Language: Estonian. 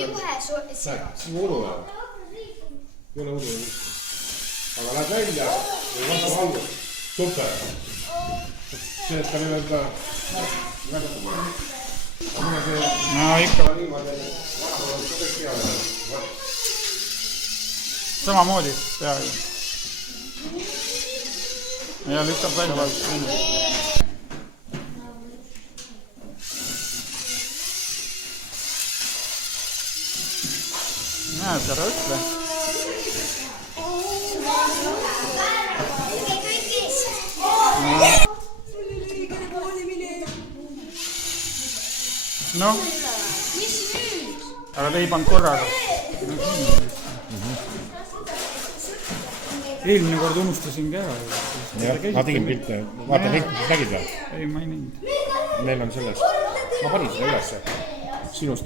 Juhe seos. Udu läheb. Ei ole udu. Aga lähed välja ja vastu algus. Super. See, et ta nii-öelda no ikka samamoodi peaaegu. Ja lükkab välja. Näed, ära ütle. Noh, aga ei pannud korraga. Eelmine kord unustasingi ära. jah, ma tegin pilte. Vaata, pilti nägid või? Ei, ma ei näinud. Meil on selles. Ma panin seda ülesse. Sinust